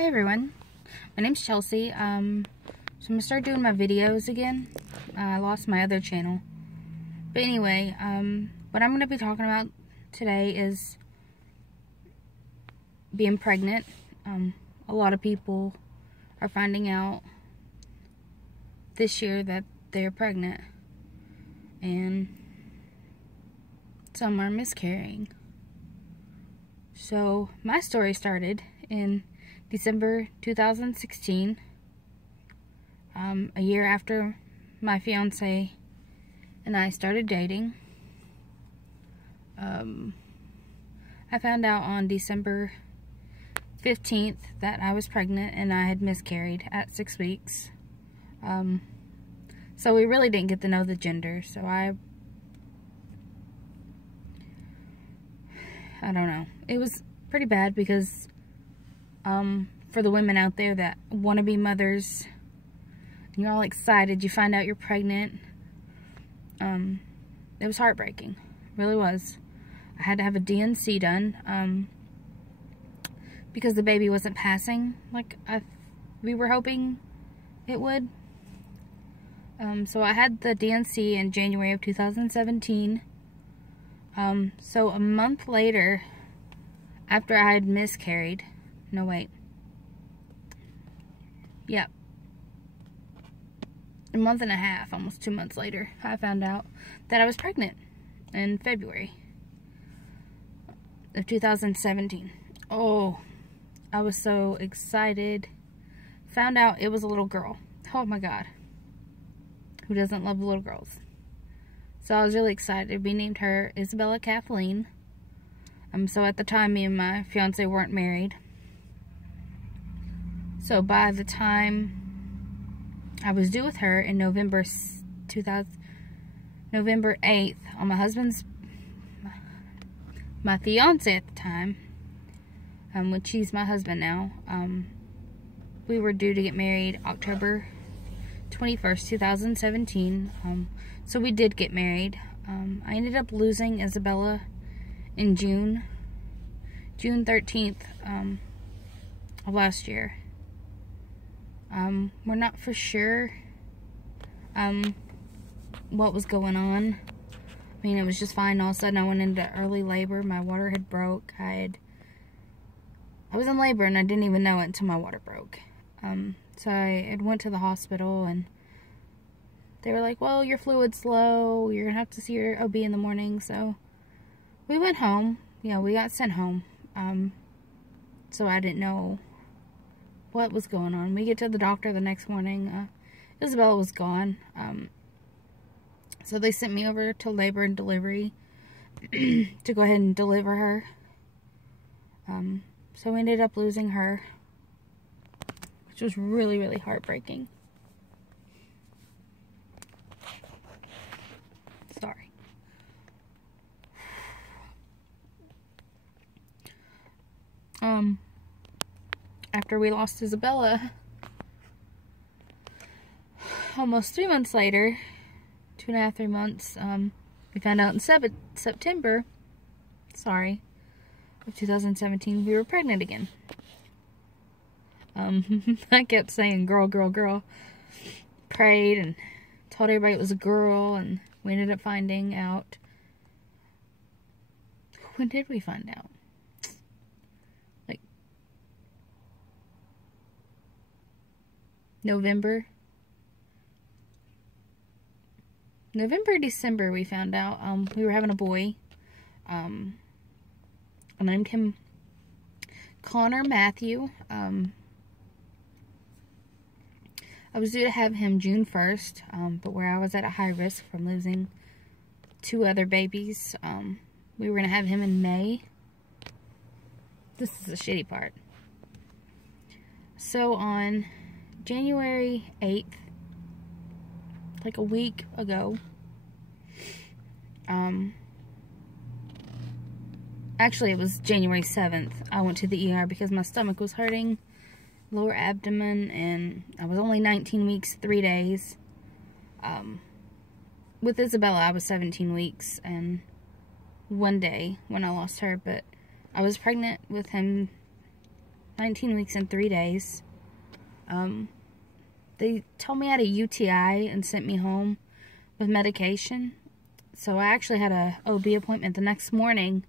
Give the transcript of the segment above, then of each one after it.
Hi everyone, my name's Chelsea. So I'm gonna start doing my videos again. I lost my other channel. But anyway, what I'm gonna be talking about today is being pregnant. A lot of people are finding out this year that they're pregnant, and some are miscarrying. So my story started in December 2016, a year after my fiance and I started dating. I found out on December 15th that I was pregnant and I had miscarried at 6 weeks. So we really didn't get to know the gender, so I don't know. It was pretty bad because for the women out there that want to be mothers, you're all excited, you find out you're pregnant. It was heartbreaking. It really was. I had to have a D&C done because the baby wasn't passing like we were hoping it would. So I had the D&C in January of 2017. So a month later, after I had miscarried, no wait, yeah, a month and a half, almost 2 months later, I found out that I was pregnant in February of 2017. Oh, I was so excited. Found out it was a little girl. Oh my God. Who doesn't love little girls? So I was really excited. We named her Isabella Kathleen. So at the time, me and my fiance weren't married. So by the time I was due with her in November 8th, on my fiance at the time, which he's my husband now, we were due to get married October 21st, 2017. So we did get married. I ended up losing Isabella in June 13th of last year. We're not for sure what was going on. I mean, it was just fine. All of a sudden I went into early labor. My water had broke. I was in labor and I didn't even know it until my water broke. So I went to the hospital and they were like, well, your fluid's low, you're gonna have to see your OB in the morning. So we went home. Yeah, we got sent home. So I didn't know what was going on. We get to the doctor the next morning. Isabella was gone. So they sent me over to labor and delivery to go ahead and deliver her. So we ended up losing her, which was really, really heartbreaking. Sorry. After we lost Isabella, almost 3 months later, 2.5, 3 months, we found out in September, of 2017, we were pregnant again. I kept saying girl, girl, girl. Prayed and told everybody it was a girl, and we ended up finding out. When did we find out? Like November, December we found out. We were having a boy. I named him Connor Matthew. I was due to have him June 1st, but where I was at a high risk from losing 2 other babies, we were going to have him in May. This is the shitty part. So on January 8th, like a week ago, actually it was January 7th, I went to the ER because my stomach was hurting, lower abdomen, and I was only 19 weeks, 3 days. With Isabella, I was 17 weeks and 1 day when I lost her, but I was pregnant with him 19 weeks and 3 days. They told me I had a UTI and sent me home with medication. So I actually had a OB appointment the next morning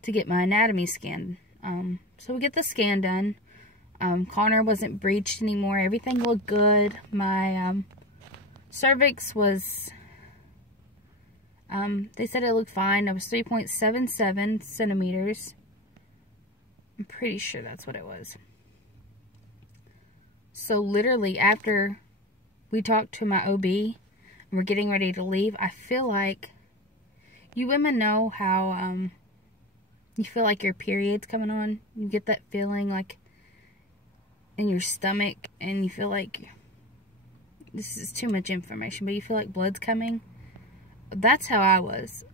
to get my anatomy scan. So we get the scan done. Connor wasn't breached anymore. Everything looked good. My cervix was, they said it looked fine. It was 3.77 centimeters. I'm pretty sure that's what it was. So literally after we talked to my OB and we're getting ready to leave, I feel like, you women know how you feel like your period's coming on. You get that feeling like in your stomach and you feel like, this is too much information, but you feel like blood's coming. That's how I was.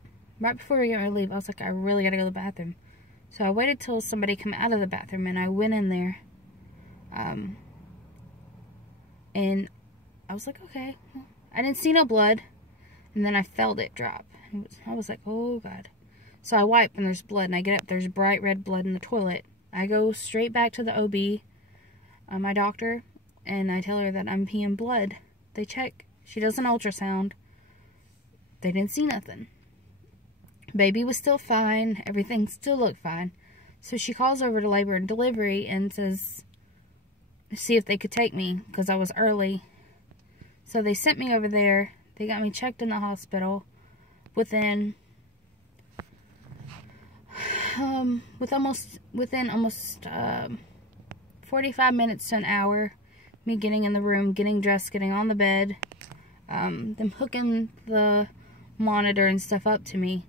Right before we were going to leave, I was like, I really got to go to the bathroom. So I waited till somebody came out of the bathroom and I went in there. And I was like, okay. Well, I didn't see no blood. And then I felt it drop. I was like, oh God. So I wipe and there's blood. And I get up, there's bright red blood in the toilet. I go straight back to the OB, my doctor, and I tell her that I'm peeing blood. They check. She does an ultrasound. They didn't see nothing. Baby was still fine. Everything still looked fine. So she calls over to labor and delivery and says, see if they could take me, because I was early. So they sent me over there. They got me checked in the hospital within almost 45 minutes to an hour. Me getting in the room, getting dressed, getting on the bed, them hooking the monitor and stuff up to me.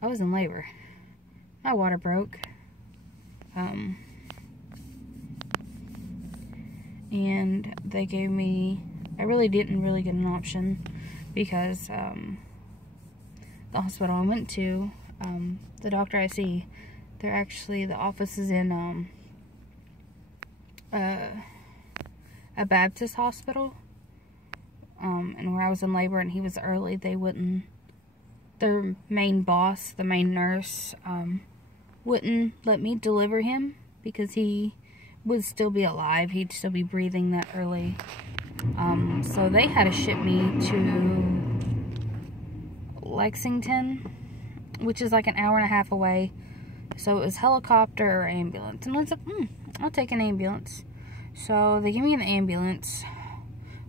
I was in labor. My water broke. And they gave me, I really didn't really get an option because the hospital I went to, the doctor I see, they're actually, the office is in a Baptist hospital. And where I was in labor and he was early, they wouldn't, their main boss, the main nurse, wouldn't let me deliver him because he would still be alive. He'd still be breathing that early. So they had to ship me to Lexington, which is like an hour and a half away. So it was helicopter or ambulance. And I was like, I'll take an ambulance. So they give me an ambulance.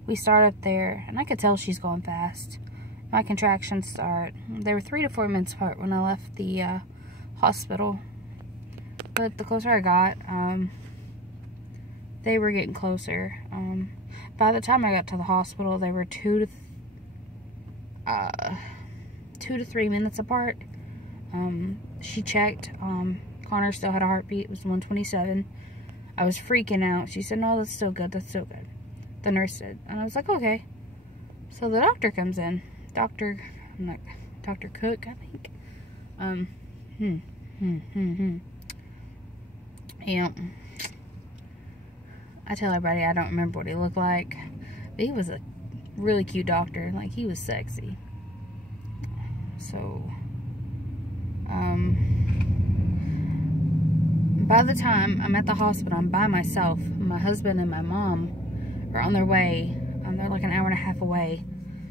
We start up there, and I could tell she's going fast. My contractions start. They were 3 to 4 minutes apart when I left the hospital. But the closer I got, they were getting closer. By the time I got to the hospital, they were 2 to 3 minutes apart. She checked. Connor still had a heartbeat. It was 127. I was freaking out. She said, no, that's still good. That's still good. The nurse said. And I was like, okay. So the doctor comes in. Dr. Cook, I think. Yeah. I tell everybody I don't remember what he looked like. But he was a really cute doctor. Like, he was sexy. So, by the time I'm at the hospital, I'm by myself. My husband and my mom are on their way. They're like an hour and a half away.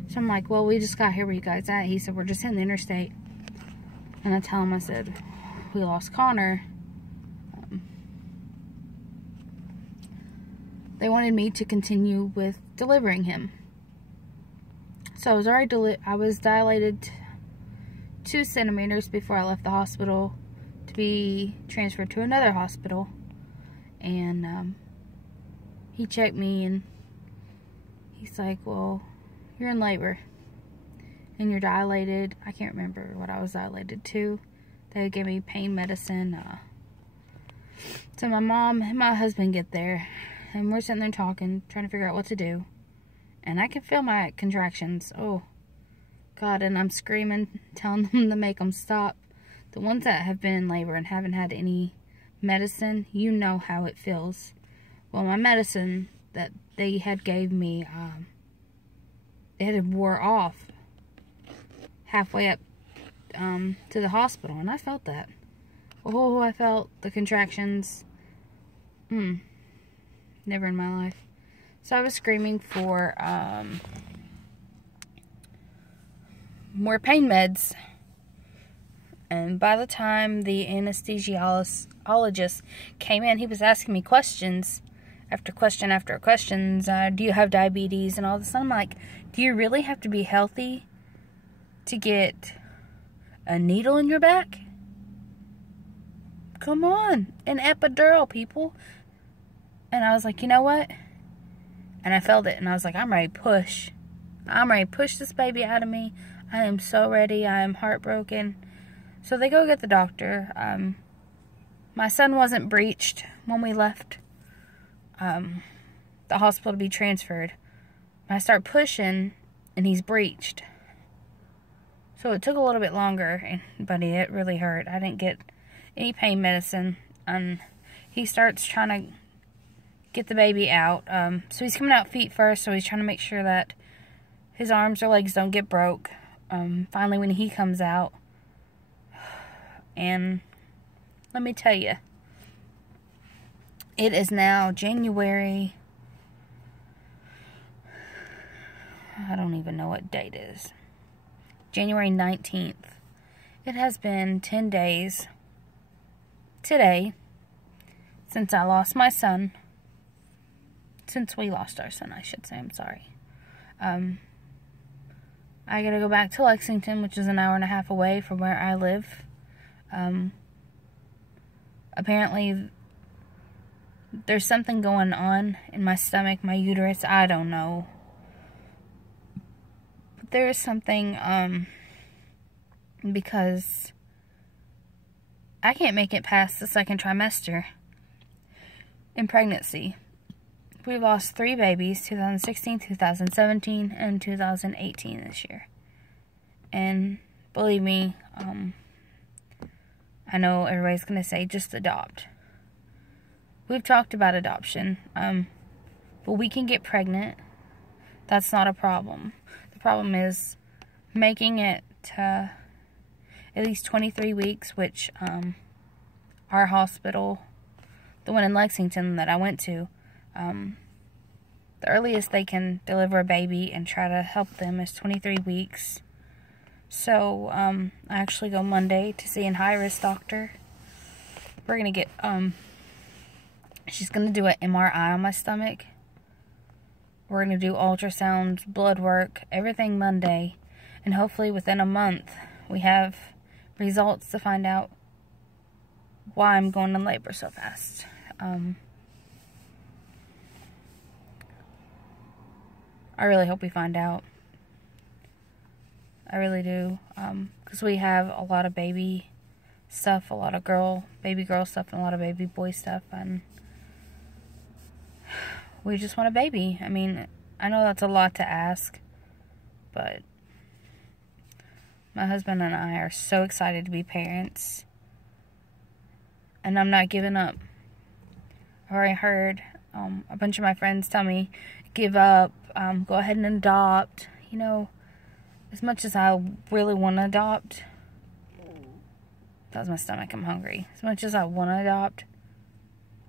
So I'm like, well, we just got here. Where you guys at? He said, we're just hitting the interstate. And I tell him, I said, we lost Connor. They wanted me to continue with delivering him. So I was already I was dilated 2 centimeters before I left the hospital to be transferred to another hospital. And he checked me and he's like, well, you're in labor and you're dilated. I can't remember what I was dilated to. They gave me pain medicine. So my mom and my husband get there and we're sitting there talking, trying to figure out what to do. And I can feel my contractions. Oh, God, and I'm screaming, telling them to make them stop. The ones that have been in labor and haven't had any medicine, you know how it feels. Well, my medicine that they had gave me, it had wore off halfway up to the hospital, and I felt that. Oh, I felt the contractions. Never in my life. So I was screaming for more pain meds. And by the time the anesthesiologist came in, he was asking me questions after question after questions. Do you have diabetes and all this? And I'm like, do you really have to be healthy to get a needle in your back? Come on, an epidural, people. And I was like, you know what? And I felt it, and I was like, I'm ready to push. I'm ready to push this baby out of me. I am so ready. I am heartbroken. So they go get the doctor. My son wasn't breached when we left the hospital to be transferred. I start pushing, and he's breached. So it took a little bit longer, but it really hurt. I didn't get any pain medicine. He starts trying to get the baby out. So he's coming out feet first, so he's trying to make sure that his arms or legs don't get broke. Finally, when he comes out, and let me tell you, it is now January, I don't even know what date it is. January 19th. It has been 10 days today since I lost my son. Since we lost our son, I should say. I'm sorry. I gotta go back to Lexington, which is an hour and a half away from where I live. Apparently, there's something going on in my stomach, my uterus. I don't know. But there is something, because I can't make it past the second trimester in pregnancy. We lost 3 babies, 2016, 2017, and 2018 this year. And believe me, I know everybody's going to say, just adopt. We've talked about adoption, but we can get pregnant. That's not a problem. The problem is making it to at least 23 weeks, which our hospital, the one in Lexington that I went to, the earliest they can deliver a baby and try to help them is 23 weeks. So, I actually go Monday to see a high-risk doctor. We're going to get, she's going to do an MRI on my stomach. We're going to do ultrasounds, blood work, everything Monday. And hopefully within a month, we have results to find out why I'm going in labor so fast. I really hope we find out. I really do. Because we have a lot of baby stuff, a lot of baby girl stuff, and a lot of baby boy stuff. And we just want a baby. I mean, I know that's a lot to ask, but my husband and I are so excited to be parents. And I'm not giving up. I've already heard a bunch of my friends tell me, give up, go ahead and adopt. You know, as much as I really want to adopt, that was my stomach, I'm hungry. As much as I want to adopt,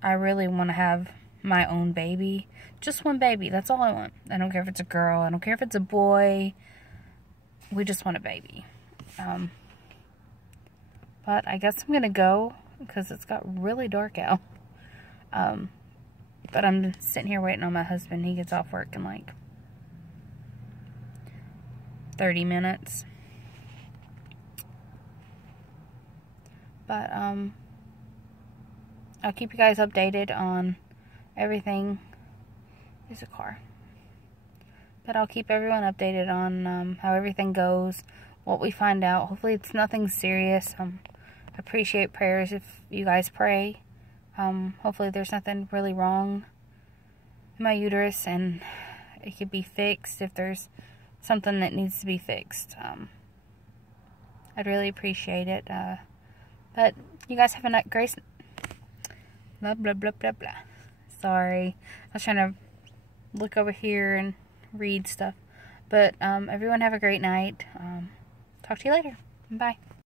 I really want to have my own baby. Just one baby, that's all I want. I don't care if it's a girl, I don't care if it's a boy. We just want a baby. But I guess I'm going to go, because it's got really dark out. But I'm sitting here waiting on my husband. He gets off work in like 30 minutes. But, I'll keep you guys updated on everything. There's a car. But I'll keep everyone updated on how everything goes, what we find out. Hopefully it's nothing serious. I appreciate prayers if you guys pray. Hopefully there's nothing really wrong in my uterus, and it could be fixed if there's something that needs to be fixed. I'd really appreciate it. But you guys have a great... Blah, blah, blah, blah, blah. Sorry. I was trying to look over here and read stuff. But everyone have a great night. Talk to you later. Bye.